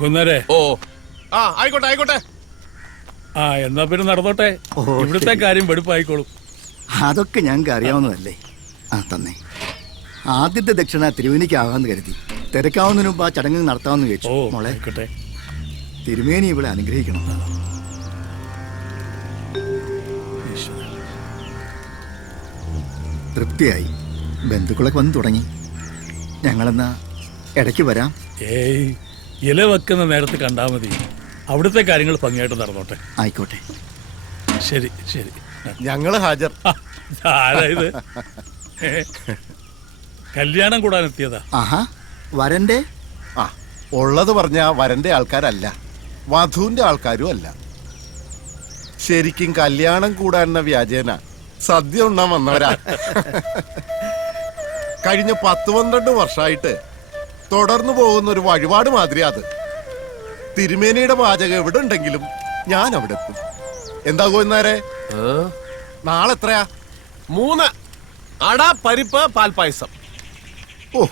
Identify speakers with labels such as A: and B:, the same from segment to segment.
A: കുന്നരെ.
B: ഓ. ആ ആയിക്കോട്ടെ ആയിക്കോട്ടെ.
A: ആ എന്നാ പിന്നെ നടന്നോട്ടെ. ഇവിടുത്തെ കാര്യം വെടുപ്പായിക്കോളും.
C: അതൊക്കെ ഞങ്ങൾക്ക് അറിയാവുന്നതല്ലേ. ആ തന്നെ. ആദ്യത്തെ ദക്ഷിണ തിരുവേനിക്കാകാന്ന് കരുതി. തിരക്കാവുന്നതിന് മുമ്പ് ആ ചടങ്ങ് നടത്താമെന്ന്
A: ഓ
C: ചോദിച്ചു മോളെ
A: ആയിക്കോട്ടെ.
C: തിരുമേനി ഇവിടെ അനുഗ്രഹിക്കണം. തൃപ്തിയായി. ബന്ധുക്കളൊക്കെ വന്ന് തുടങ്ങി. ഞങ്ങളെന്നാ ഇടയ്ക്ക് വരാം.
A: ഏയ് ഇല വെക്കുന്ന നേരത്ത് കണ്ടാൽ മതി. അവിടുത്തെ കാര്യങ്ങൾ ഭംഗിയായിട്ട് നടന്നോട്ടെ.
C: ആയിക്കോട്ടെ.
A: ശരി ശരി.
B: ഞങ്ങൾ ഹാജർ.
A: ആരായത്? ഇത് കല്യാണം കൂടാൻ എത്തിയതാ.
C: ആഹാ വരന്റെ?
B: ആ ഉള്ളത് പറഞ്ഞ വരന്റെ ആൾക്കാരല്ല വധുവിന്റെ ആൾക്കാരും അല്ല. ശരിക്കും കല്യാണം കൂടാൻ കൂടാനെന്ന വ്യാജേന സദ്യ ഉണ്ണാൻ വന്നവരാ. കഴിഞ്ഞ പത്ത് പന്ത്രണ്ട് വർഷമായിട്ട് തുടർന്നു പോകുന്ന ഒരു വഴിപാട് മാതിരി അത്. തിരുമേനിയുടെ പാചകം എവിടെ ഉണ്ടെങ്കിലും ഞാൻ അവിടെ എത്തും. എന്താ ഗോവിന്ദാരെ? നാളെ എത്രയാ
D: മൂന്ന്. അട പരിപ്പ് പാൽപായസം
B: ഓ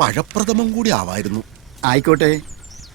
B: പഴപ്രഥമം കൂടി ആവായിരുന്നു.
C: ആയിക്കോട്ടെ.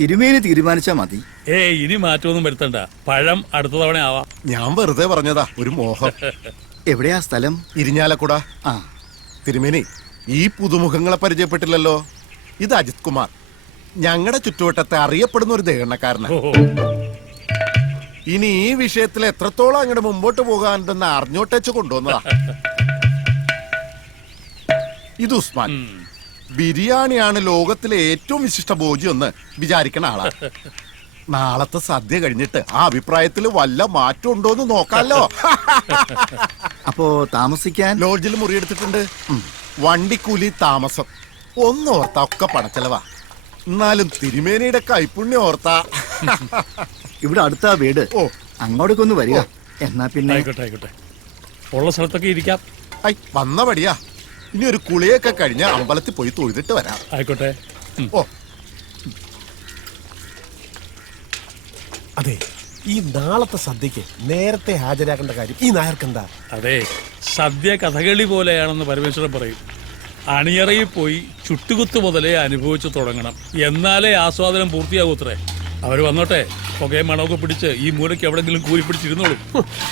C: തിരുമേനി തീരുമാനിച്ചാ മതി.
A: ഏ ഇനി മാറ്റമൊന്നും വരുത്തണ്ട. പഴം അടുത്ത തവണ ആവാം.
B: ഞാൻ വെറുതെ പറഞ്ഞതാ ഒരു മോഹം.
C: എവിടെയാ സ്ഥലം?
B: ഇരിഞ്ഞാലക്കുട.
C: ആ.
B: തിരുമേനി ഈ പുതുമുഖങ്ങളെ പരിചയപ്പെട്ടില്ലല്ലോ? ഇത് അജിത് കുമാർ. ഞങ്ങളുടെ ചുറ്റുവട്ടത്തെ അറിയപ്പെടുന്ന ഒരു ദേഹണക്കാരനാണ് ഇനി ഈ വിഷയത്തിൽ എത്രത്തോളം അങ്ങോട്ട് മുമ്പോട്ട് പോകാനുണ്ടെന്ന് അറിഞ്ഞോട്ടേച്ച് കൊണ്ടുവന്നതാ. ഇത് ഉസ്മാൻ. ബിരിയാണിയാണ് ലോകത്തിലെ ഏറ്റവും വിശിഷ്ട ഭോജ്യം എന്ന് വിചാരിക്കണ ആളാ. നാളത്തെ സദ്യ കഴിഞ്ഞിട്ട് ആ അഭിപ്രായത്തിൽ വല്ല മാറ്റം ഉണ്ടോ എന്ന് നോക്കാലോ.
C: അപ്പോ താമസിക്കാൻ?
B: ലോഡ്ജിൽ മുറിയെടുത്തിട്ടുണ്ട്. വണ്ടിക്കൂലി താമസം. ഒന്നോർത്ത ഒക്കെ പണച്ചെലവാ. എന്നാലും തിരുമേനിയുടെ കൈപ്പുണ്യം ഓർത്ത.
C: ഇവിടെ അടുത്താ വീട്.
B: ഓ.
C: അങ്ങോട്ടേക്ക് ഒന്ന് വരിക. എന്നാ പിന്നെ?
A: ആയിക്കോട്ടെ ആയിക്കോട്ടെ. ഉള്ള സ്ഥലത്തൊക്കെ ഇരിക്കാം.
B: ഐ വന്ന പടിയാ. ഇനി ഒരു കുളിയൊക്കെ കഴിഞ്ഞ് അമ്പലത്തിൽ പോയി തൊഴുതിട്ട് വരാം.
A: ആയിക്കോട്ടെ.
B: ഓ.
D: അതെ ഈ നാളത്തെ സദ്യക്ക് നേരത്തെ ഹാജരാക്കേണ്ട കാര്യം ഈ നായർക്കെന്താ?
A: അതെ സദ്യ കഥകളി പോലെയാണെന്ന് പരമേശ്വരൻ പറയും. അണിയറയിൽ പോയി ചുട്ടുകുത്ത് മുതലേ അനുഭവിച്ചു തുടങ്ങണം. എന്നാലേ ആസ്വാദനം പൂർത്തിയാകൂത്രേ അവർ വന്നോട്ടെ പുകയും മണമൊക്കെ പിടിച്ച് ഈ മൂലയ്ക്ക് എവിടെങ്കിലും കൂലി പിടിച്ചിരുന്നോളൂ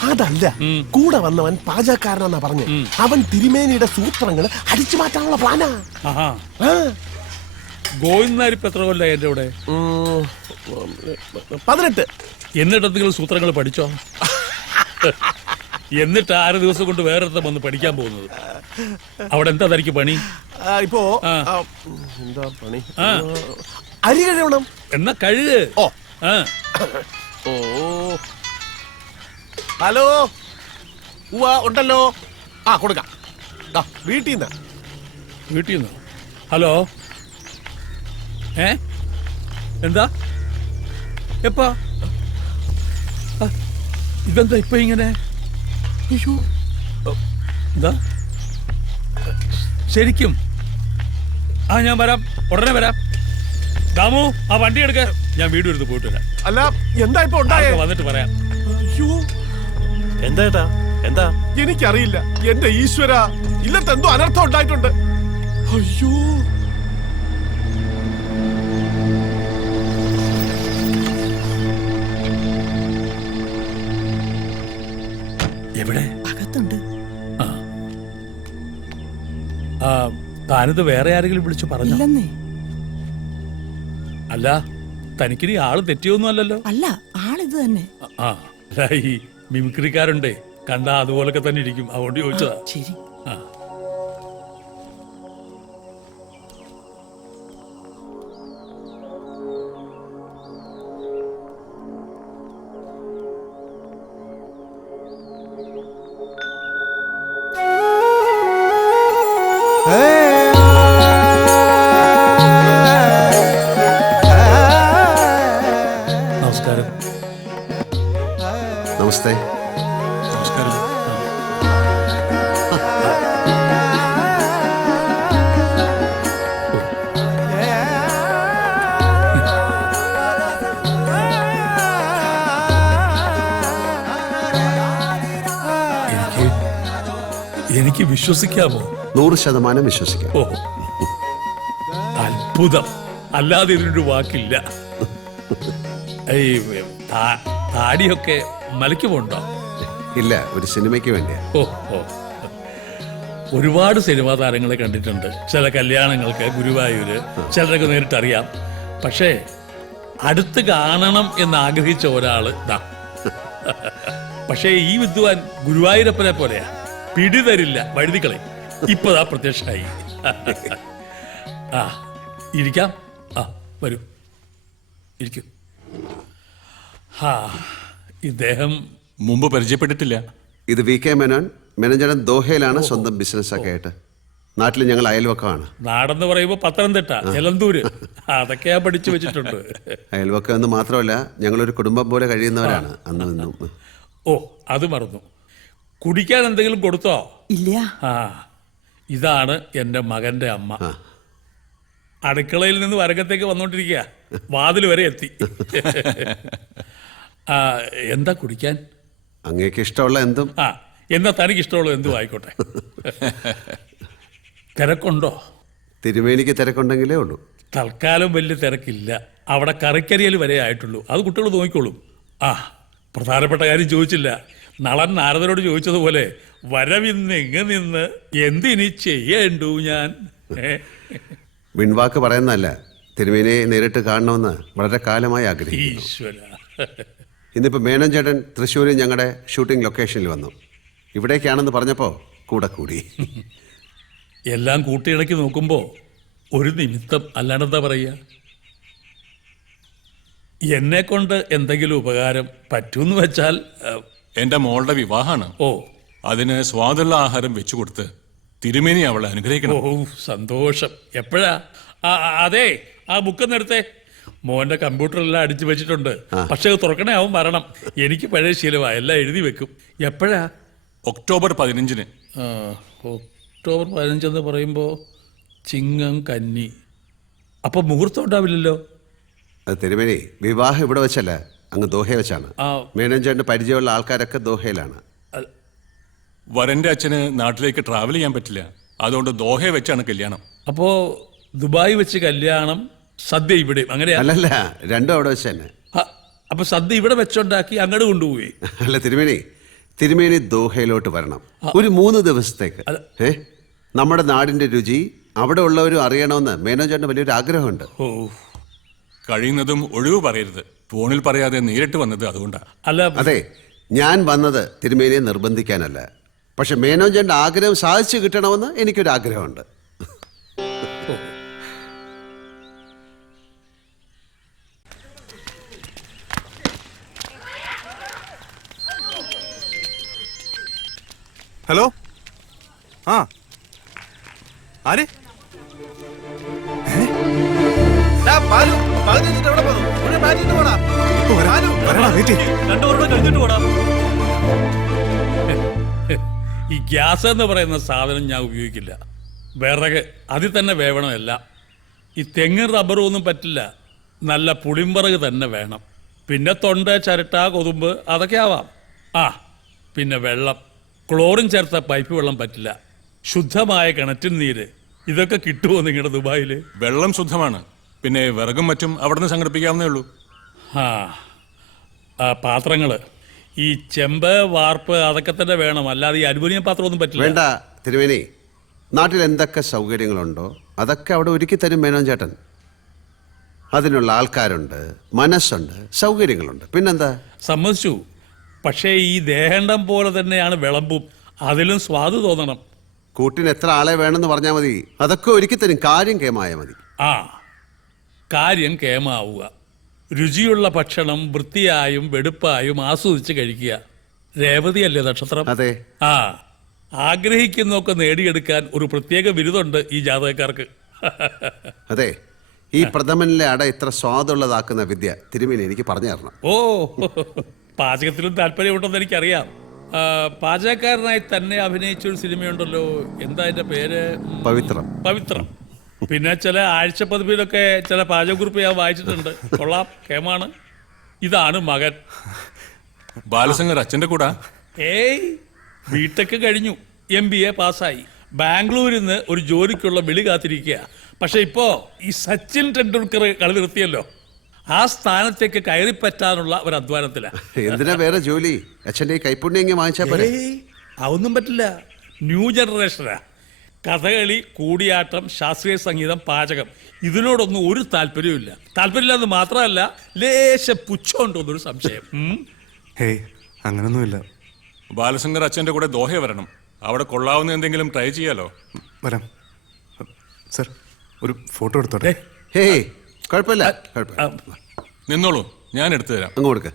D: അതല്ല. കൂടെ വന്നവൻ പാചകക്കാരനാ പറഞ്ഞു. അവൻ തിരുമേനിയുടെ സൂത്രങ്ങൾ അടിച്ചു മാറ്റാനുള്ള പ്ലാനാ.
A: ഗോവിന്ദാരിപ്പ് എത്ര കൊല്ലായി എന്റെ ഇവിടെ
D: പതിനെട്ട്.
A: എന്നിട്ട് നിങ്ങൾ സൂത്രങ്ങൾ പഠിച്ചോ? എന്നിട്ട് ആറ് ദിവസം കൊണ്ട് വേറെ വന്ന് പഠിക്കാൻ പോകുന്നത്? അവിടെ എന്താ തനിക്ക് പണി?
D: ഇപ്പോ എന്താ പണി. അരി കഴുകണം
A: എന്നാ കഴുക്.
D: ഓ. ഓ. ഹലോ. ഉവ്വ ഉണ്ടല്ലോ. ആ കൊടുക്കാം. വീട്ടിൽ നിന്ന്.
A: വീട്ടിൽ നിന്ന്. ഹലോ. ഏ? എന്താ? എപ്പാ? ഇതെന്താ ഇപ്പൊ ഇങ്ങനെ? അയ്യോ. ഓ, എന്താ ശരിക്കും. ആ ഞാൻ വരാം. ഉടനെ വരാം. ദാമു ആ വണ്ടി എടുക്ക. ഞാൻ വീട് എടുത്ത് പോയിട്ട് വരാം.
D: അല്ല എന്താ ഇപ്പൊ ഉണ്ടായേ?
A: വന്നിട്ട് പറയാം.
D: അയ്യോ.
E: എന്താ ഏട്ടാ? എന്താ?
D: എനിക്കറിയില്ല. എന്റെ ഈശ്വര ഇല്ലത്തെ എന്തോ അനർത്ഥം ഉണ്ടായിട്ടുണ്ട്. അയ്യോ.
A: താനിത് വേറെ ആരെങ്കിലും വിളിച്ചു പറഞ്ഞു?
F: ഇല്ലെന്നേ.
A: അല്ല തനിക്കിനി ആൾ തെറ്റിയൊന്നും അല്ലല്ലോ
F: അല്ല ആളിത് തന്നെ.
A: ആ അല്ല ഈ മിമിക്രിക്കാരുണ്ടേ കണ്ട അതുപോലൊക്കെ തന്നെ ഇരിക്കും. അതുകൊണ്ട് ചോദിച്ചതാ.
F: ശരി.
E: നമസ്തേ
A: നമസ്കാരം. എനിക്ക് വിശ്വസിക്കാമോ?
E: നൂറ് ശതമാനം വിശ്വസിക്കാം.
A: ഓ അത്ഭുതം. അല്ലാതെ ഇതിനൊരു വാക്കില്ല. താടിയൊക്കെ മലയ്ക്ക് പോണ്ടോ?
E: ഇല്ല ഒരു സിനിമയ്ക്ക് വേണ്ടിയാ.
A: ഓ ഓ. ഒരുപാട് സിനിമാ താരങ്ങളെ കണ്ടിട്ടുണ്ട്. ചില കല്യാണങ്ങൾക്ക് ഗുരുവായൂര് ചിലരൊക്കെ നേരിട്ട് അറിയാം പക്ഷേ അടുത്ത് കാണണം എന്ന് ആഗ്രഹിച്ച ഒരാൾ ദാ. പക്ഷേ ഈ വിദ്വാൻ ഗുരുവായൂരപ്പനെ പോലെയാ. പിടി തരില്ല വഴുതിക്കളെ ഇപ്പതാ പ്രത്യക്ഷമായി ആ ഇരിക്കാം. ആ വരൂ. ഇരിക്കൂ. ഹാ. ഇദ്ദേഹം
F: മുമ്പ് പരിചയപ്പെട്ടിട്ടില്ല.
E: ഇത് വി കെ മേനോൻ. മേനോൻചേട്ടൻ ദോഹയിലാണ് സ്വന്തം ബിസിനസ് ഒക്കെ ആയിട്ട്. നാട്ടിൽ ഞങ്ങൾ അയൽവക്കമാണ്.
A: നാടെന്ന് പറയുമ്പോൾ പത്തനംതിട്ട ജലന്തൂര്. അതൊക്കെ ഞാൻ പഠിച്ചു വെച്ചിട്ടുണ്ട്.
E: അയൽവക്കം എന്ന് മാത്രമല്ല ഞങ്ങളൊരു കുടുംബം പോലെ കഴിയുന്നവരാണ് അന്ന് നിന്നും.
A: ഓ അത് മറന്നു. കുടിക്കാൻ എന്തെങ്കിലും കൊടുത്തോ?
G: ഇല്ല.
A: ആ. ഇതാണ് എന്റെ മകന്റെ അമ്മ. അടുക്കളയിൽ നിന്ന് വരകത്തേക്ക് വന്നോണ്ടിരിക്കുക വാതിൽ വരെ എത്തി. എന്താ കുടിക്കാൻ?
E: അങ്ങേക്ക് ഇഷ്ടമുള്ള എന്തും?
A: ആ എന്നാ തനിക്ക് ഇഷ്ടമുള്ള എന്തും ആയിക്കോട്ടെ. തിരക്കുണ്ടോ?
E: തിരുമേനിക്ക് തിരക്കുണ്ടെങ്കിലേ ഉള്ളൂ.
A: തൽക്കാലം വലിയ തിരക്കില്ല. അവിടെ കറിക്കരിയൽ വരെ ആയിട്ടുള്ളൂ. അത് കുട്ടികൾ നോക്കിക്കോളും. ആ പ്രധാനപ്പെട്ട കാര്യം ചോദിച്ചില്ല. നളൻ നാരദരോട് ചോദിച്ചതുപോലെ വരവിന്ന് എങ്ങ് നിന്ന് എന്തിനി ചെയ്യേണ്ടു ഞാൻ?
E: വിൺവാക്ക് പറയുന്നതല്ല തിരുമേനിയെ നേരിട്ട് കാണണമെന്ന് വളരെ കാലമായി ആഗ്രഹിക്കുന്നു.
A: ഈശ്വര.
E: ഇന്നിപ്പോൾ മേനോൻ ചേട്ടൻ തൃശ്ശൂരിൽ ഞങ്ങളുടെ ഷൂട്ടിംഗ് ലൊക്കേഷനിൽ വന്നു. ഇവിടേക്കാണെന്ന് പറഞ്ഞപ്പോൾ കൂടെ കൂടി.
A: എല്ലാം കൂട്ടിയിണക്കി നോക്കുമ്പോൾ ഒരു നിമിത്തം അല്ലാണ്ടെന്താ പറയുക എന്നെ കൊണ്ട് എന്തെങ്കിലും ഉപകാരം പറ്റൂന്ന് വെച്ചാൽ എന്റെ
F: എന്റെ മോളുടെ വിവാഹമാണ്.
A: ഓ.
F: അതിന് സ്വാദുള്ള ആഹാരം വെച്ചു കൊടുത്ത് തിരുമേനി അവളെ അനുഗ്രഹിക്കണം.
A: ഓ സന്തോഷം. എപ്പോഴാ? അതെ ആ ബുക്ക് എടുത്തേ മോന്റെ കമ്പ്യൂട്ടറെല്ലാം അടിച്ചു വെച്ചിട്ടുണ്ട്. പക്ഷെ അത് തുറക്കണേ അവൻ വരണം എനിക്ക് പഴയ ശീലമാ എല്ലാം എഴുതി വെക്കും. എപ്പോഴാ?
F: ഒക്ടോബർ പതിനഞ്ചിന്.
A: ഒക്ടോബർ പതിനഞ്ചെന്ന് പറയുമ്പോൾ ചിങ്ങം കന്നി. അപ്പൊ മുഹൂർത്തം ഉണ്ടാവില്ലല്ലോ?
E: തിരുമേനി വിവാഹം ഇവിടെ വെച്ചല്ല അങ്ങ് ദോഹ വെച്ചാണ്.
A: ആ.
E: പരിചയമുള്ള ആൾക്കാരൊക്കെ ദോഹയിലാണ്.
F: വരന്റെ അച്ഛന് നാട്ടിലേക്ക് ട്രാവൽ ചെയ്യാൻ പറ്റില്ല. അതുകൊണ്ട് ദോഹ വെച്ചാണ് കല്യാണം.
A: അപ്പോ ദുബായ് വെച്ച് കല്യാണം സദ്യ ഇവിടെ അങ്ങനെ
E: അല്ലല്ല രണ്ടും അവിടെ വെച്ച് തന്നെ.
A: അപ്പൊ സദ്യ ഇവിടെ വെച്ചുണ്ടാക്കി അങ്ങോട്ട് കൊണ്ടുപോയി.
E: അല്ല തിരുമേനി തിരുമേനി ദോഹയിലോട്ട് വരണം. ഒരു മൂന്ന് ദിവസത്തേക്ക്. ഏ? നമ്മുടെ നാടിന്റെ രുചി അവിടെ ഉള്ളവരും അറിയണമെന്ന് മേനോൻ വലിയൊരു ആഗ്രഹമുണ്ട്.
A: ഓ.
F: കഴിയുന്നതും ഒഴിവ് പറയരുത്. ഫോണിൽ പറയാതെ നേരിട്ട് വന്നത് അതുകൊണ്ടാണ്
A: അല്ല.
E: അതെ ഞാൻ വന്നത് തിരുമേനിയെ നിർബന്ധിക്കാനല്ല. പക്ഷെ മേനോജന്റെ ആഗ്രഹം സാധിച്ചു കിട്ടണമെന്ന് എനിക്കൊരു ആഗ്രഹമുണ്ട്
H: വർഷം ആ. ആര്?
A: ഈ ഗ്യാസ് എന്ന് പറയുന്ന സാധനം ഞാൻ ഉപയോഗിക്കില്ല. വിറക് അതിൽ തന്നെ വേവണമല്ല ഈ തെങ്ങും റബ്ബറും ഒന്നും പറ്റില്ല. നല്ല പുളിമ്പറക് തന്നെ വേണം. പിന്നെ തൊണ്ട ചിരട്ട കൊതുമ്പ് അതൊക്കെ ആവാം. ആ പിന്നെ വെള്ളം. ക്ലോറിൻ ചേർത്ത പൈപ്പ് വെള്ളം പറ്റില്ല. ശുദ്ധമായ കിണറ്റിൻ നീര്. ഇതൊക്കെ കിട്ടുമോ നിങ്ങളുടെ ദുബായിൽ
F: വെള്ളം ശുദ്ധമാണ്. പിന്നെ വിറകും മറ്റും അവിടെ നിന്ന് സംഘടിപ്പിക്കാവുന്നേ ഉള്ളൂ.
A: ആ ആ പാത്രങ്ങൾ ഈ ചെമ്പ് വാർപ്പ് അതൊക്കെ തന്നെ വേണം. അല്ലാതെ ഈ അലുമിനിയം പാത്രം ഒന്നും പറ്റില്ല.
E: വേണ്ട തിരുവേനി നാട്ടിൽ എന്തൊക്കെ സൗകര്യങ്ങളുണ്ടോ അതൊക്കെ അവിടെ ഒരുക്കി തരും മേനോൻ ചേട്ടൻ. അതിനുള്ള ആൾക്കാരുണ്ട് മനസ്സുണ്ട് സൗകര്യങ്ങളുണ്ട്. പിന്നെന്താ?
A: സമ്മതിച്ചു. പക്ഷേ ഈ ദേഹണ്ടം പോലെ തന്നെയാണ് വിളമ്പും. അതിലും സ്വാദ് തോന്നണം.
E: കൂട്ടിന് എത്ര ആളെ വേണമെന്ന് പറഞ്ഞാൽ മതി. അതൊക്കെ ഒരുക്കി തരും കാര്യം കേമായ മതി.
A: ആ കാര്യം കേമാവുക. രുചിയുള്ള ഭക്ഷണം വൃത്തിയായും വെടുപ്പായും ആസ്വദിച്ച് കഴിക്കുക. രേവതിയല്ലേ നക്ഷത്രം?
E: അതെ.
A: ആ ആഗ്രഹിക്കുന്നതൊക്കെ നേടിയെടുക്കാൻ ഒരു പ്രത്യേക ബിരുദമുണ്ട് ഈ ജാതകക്കാർക്ക്.
E: അതെ. ഈ പ്രഥമനിലെ അട ഇത്ര സ്വാദുള്ളതാക്കുന്ന വിദ്യ തിരുമേനി എനിക്ക് പറഞ്ഞു തരണം.
A: ഓ. പാചകത്തിലും താല്പര്യമുണ്ടെന്ന് എനിക്കറിയാം. പാചകക്കാരനായി തന്നെ അഭിനയിച്ച ഒരു സിനിമയുണ്ടല്ലോ. എന്താ അതിന്റെ പേര്?
E: പവിത്രം.
A: പവിത്രം. പിന്നെ ചില ആഴ്ച പതിപ്പിലൊക്കെ ചില പാചകക്കുറിപ്പ് ഞാൻ വായിച്ചിട്ടുണ്ട്. കൊള്ളാം കേമാണ്. ഇതാണ് മകൻ.
F: ബാലസംഗർ അച്ഛന്റെ കൂടെ?
A: ഏയ് ബിടെക് കഴിഞ്ഞു. എം ബി എ പാസ്സായി. ബാംഗ്ലൂരിൽ നിന്ന് ഒരു ജോലിക്കുള്ള വിളി കാത്തിരിക്കുക പക്ഷെ ഇപ്പോ ഈ സച്ചിൻ ടെണ്ടുൽക്കർ കളി നിർത്തിയല്ലോ. ആ സ്ഥാനത്തേക്ക് കയറിപ്പറ്റാനുള്ള ഒരു അധ്വാനത്തിലാണ്
E: എന്തിനാ വേറെ ജോലി? അച്ഛന്റെ ഈ കൈപ്പുണ്യം ഇങ്ങനെ വാങ്ങിച്ചാൽ
A: പോലെ അതൊന്നും പറ്റില്ല. ന്യൂ ജനറേഷനാ. കഥകളി കൂടിയാട്ടം ശാസ്ത്രീയ സംഗീതം പാചകം. ഇതിനോടൊന്നും ഒരു താല്പര്യവുമില്ല. താല്പര്യമില്ലെന്ന് മാത്രമല്ല ലേശ പുച്ഛമുണ്ടോന്നൊരു സംശയം. ഉം.
H: ഹേയ് അങ്ങനൊന്നുമില്ല.
F: ബാലശങ്കർ അച്ഛന്റെ കൂടെ ദോഹ വരണം. അവിടെ കൊള്ളാവുന്ന എന്തെങ്കിലും ട്രൈ ചെയ്യാലോ?
H: വരാം. സർ ഒരു ഫോട്ടോ എടുത്തോട്ടെ?
A: ഹേ
E: ഹേയ് കുഴപ്പമില്ല. കുഴപ്പമില്ല.
F: നിന്നോളൂ. ഞാൻ എടുത്തു തരാം.
E: അങ്ങ് കൊടുക്ക.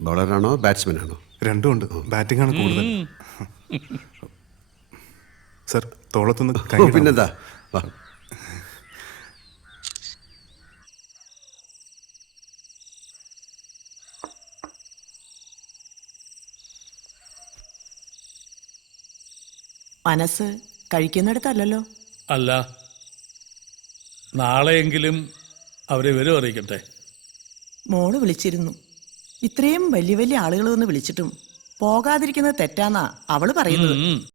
E: ബോളറാണോ ബാറ്റ്സ്മാൻ ആണോ
H: രണ്ടും ഉണ്ട്. ബാറ്റിംഗ് ആണ് കൂടുതൽ. സർ തോളത്തുനിന്ന് കൈ
E: ഓ പിന്നെന്താ? വാ.
G: മനസ്സ് കഴിക്കുന്നിടത്തല്ലല്ലോ.
A: അല്ല. നാളെയെങ്കിലും അവരെ വിവരം അറിയിക്കട്ടെ.
G: മോൾ വിളിച്ചിരുന്നു. ഇത്രയും വലിയ വലിയ ആളുകൾ വന്ന് വിളിച്ചിട്ടും പോകാതിരിക്കുന്നത് തെറ്റാന്നാ അവൾ പറയുന്നത്.